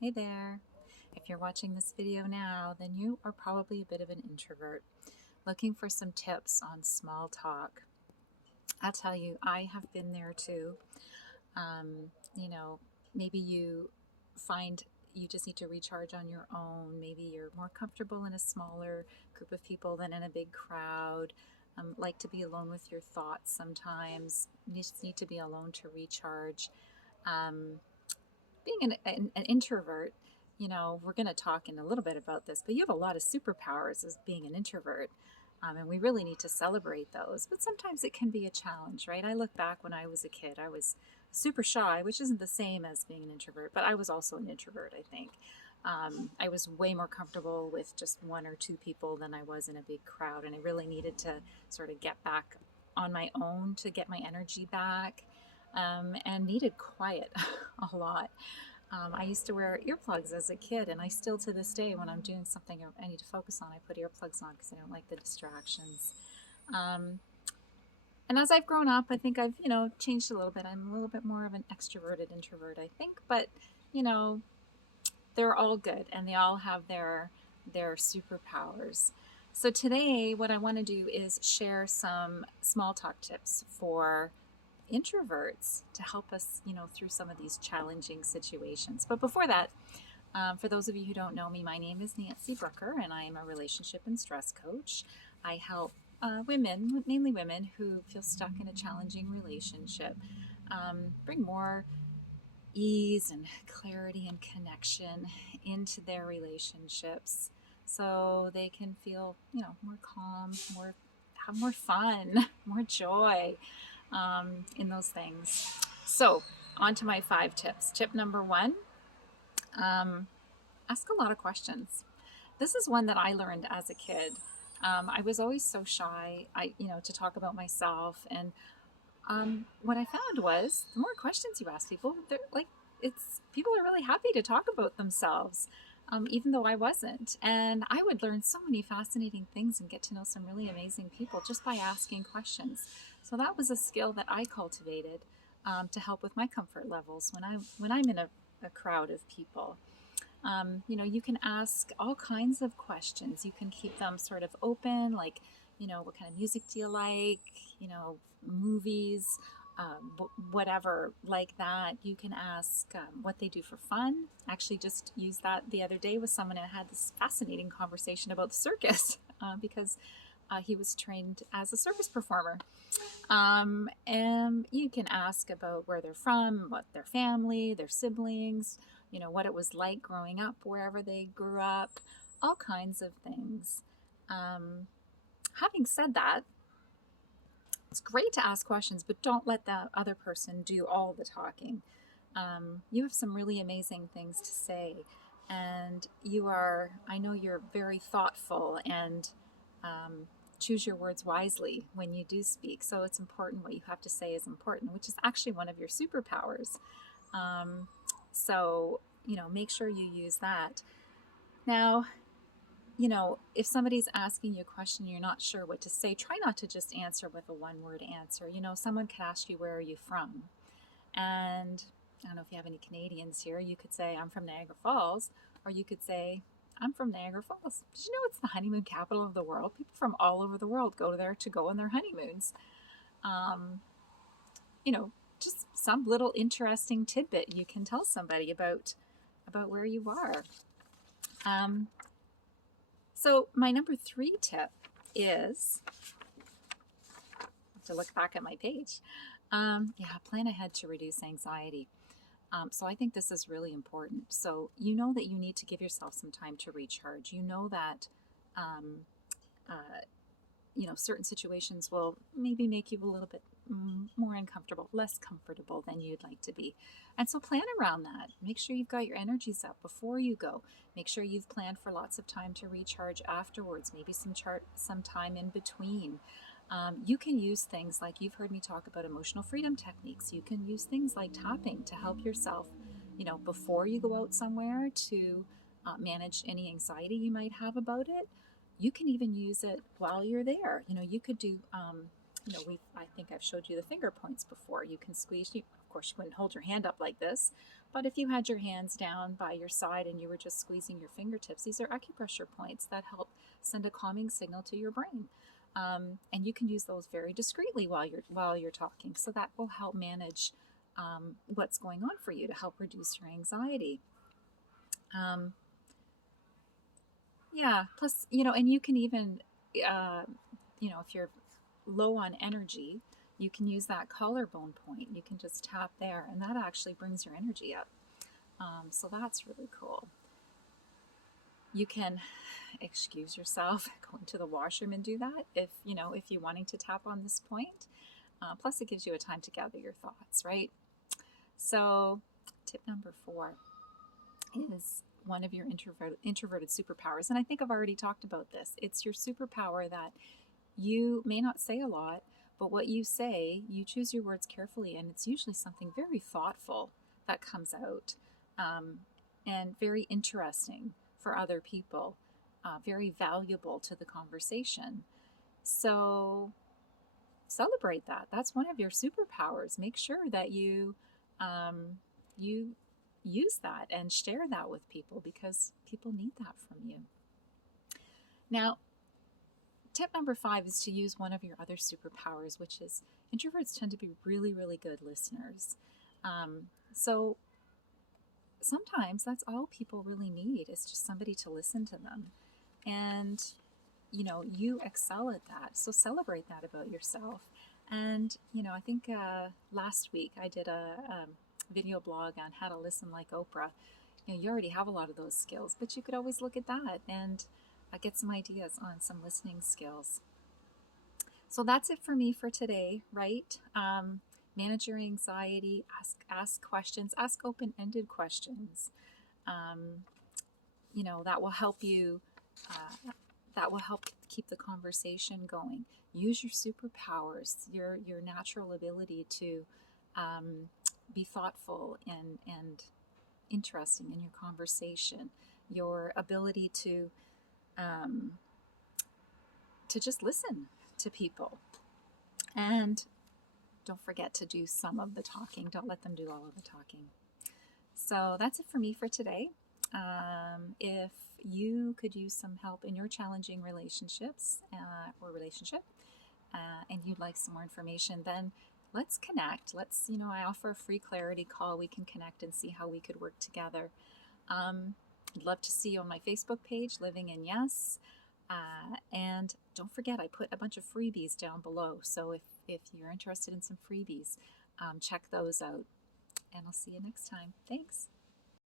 Hey there. If you're watching this video now, then you are probably a bit of an introvert looking for some tips on small talk. I'll tell you, I have been there too. Um, you know, maybe you find you just need to recharge on your own. Maybe you're more comfortable in a smaller group of people than in a big crowd. Like to be alone with your thoughts sometimes. You just need to be alone to recharge. Um, Being an introvert, we're going to talk in a little bit about this, but you have a lot of superpowers as being an introvert. And we really need to celebrate those. But sometimes it can be a challenge, right? I look back when I was a kid, I was super shy, which isn't the same as being an introvert, but I was also an introvert, I think. I was way more comfortable with just one or two people than I was in a big crowd. And I really needed to sort of get back on my own to get my energy back, and needed quiet a lot. I used to wear earplugs as a kid, and I still to this day, when I'm doing something I need to focus on, I put earplugs on because I don't like the distractions. Um, and as I've grown up, I think I've, changed a little bit. I'm a little bit more of an extroverted introvert, I think, but, you know, they're all good and they all have their superpowers. So today, what I want to do is share some small talk tips for introverts to help us, through some of these challenging situations. But before that, for those of you who don't know me, my name is Nancy Brooker, and I am a relationship and stress coach. I help women, mainly women, who feel stuck in a challenging relationship, bring more ease and clarity and connection into their relationships so they can feel, more calm, have more fun, more joy, in those things. So, on to my 5 tips. Tip number 1, um, ask a lot of questions. This is one that I learned as a kid. I was always so shy, to talk about myself. And what I found was the more questions you ask people, they're like, it's people are really happy to talk about themselves, even though I wasn't. And I would learn so many fascinating things and get to know some really amazing people just by asking questions. So that was a skill that I cultivated, to help with my comfort levels when I'm in a crowd of people. You can ask all kinds of questions. You can keep them sort of open, like, what kind of music do you like? Movies, whatever, like that. You can ask what they do for fun. Actually, just used that the other day with someone and had this fascinating conversation about the circus, because he was trained as a circus performer. And you can ask about where they're from, what their family, their siblings, what it was like growing up wherever they grew up, all kinds of things. Having said that, it's great to ask questions, but don't let the other person do all the talking. You have some really amazing things to say, and I know you're very thoughtful and choose your words wisely when you do speak. So it's important. What you have to say is important, which is actually one of your superpowers. Um, so, make sure you use that. Now, if somebody's asking you a question, you're not sure what to say, try not to just answer with a one-word answer. Someone could ask you, where are you from? And I don't know if you have any Canadians here. You could say, I'm from Niagara Falls, or you could say, I'm from Niagara Falls. Did you know it's the honeymoon capital of the world? People from all over the world go there to go on their honeymoons. Um, you know, just some little interesting tidbit you can tell somebody about where you are. So my number 3 tip is to look back at my page. Plan ahead to reduce anxiety. So I think this is really important. So you know that you need to give yourself some time to recharge. You know that, um, uh, certain situations will maybe make you a little bit more uncomfortable, less comfortable than you'd like to be. And so plan around that. Make sure you've got your energies up before you go. Make sure you've planned for lots of time to recharge afterwards, maybe some time in between. You can use things like, you've heard me talk about emotional freedom techniques. You can use things like tapping to help yourself, before you go out somewhere, to manage any anxiety you might have about it. You can even use it while you're there. You could do, I think I've showed you the finger points before. You can squeeze, of course, you wouldn't hold your hand up like this, But if you had your hands down by your side and you were just squeezing your fingertips, these are acupressure points that help send a calming signal to your brain. And you can use those very discreetly while you're talking. So that will help manage what's going on for you to help reduce your anxiety. Yeah. Plus, and you can even, if you're low on energy, you can use that collarbone point. You can just tap there, and that actually brings your energy up. So that's really cool. You can excuse yourself, go into the washroom and do that if you're wanting to tap on this point. Plus, it gives you a time to gather your thoughts, right? So, tip number 4 is one of your introverted superpowers. And I think I've already talked about this. It's your superpower that you may not say a lot, but what you say, you choose your words carefully, and it's usually something very thoughtful that comes out, and very interesting for other people, very valuable to the conversation. So celebrate that. That's one of your superpowers. Make sure that you use that and share that with people, because people need that from you. Now, tip number 5 is to use one of your other superpowers, which is introverts tend to be really, really good listeners. So sometimes that's all people really need, is just somebody to listen to them. And, you excel at that. So celebrate that about yourself. And, I think last week I did a video blog on how to listen like Oprah. You already have a lot of those skills, but you could always look at that and get some ideas on some listening skills. So that's it for me for today, right? Manage your anxiety, ask questions, ask open-ended questions. That will help you, that will help keep the conversation going. Use your superpowers, your natural ability to be thoughtful and interesting in your conversation, your ability to just listen to people. And don't forget to do some of the talking. Don't let them do all of the talking. So that's it for me for today. If you could use some help in your challenging relationships or relationship, and you'd like some more information, then let's connect. I offer a free clarity call. We can connect and see how we could work together. I'd love to see you on my Facebook page, Living in Yes. And don't forget, I put a bunch of freebies down below. So if you're interested in some freebies, check those out. And I'll see you next time. Thanks.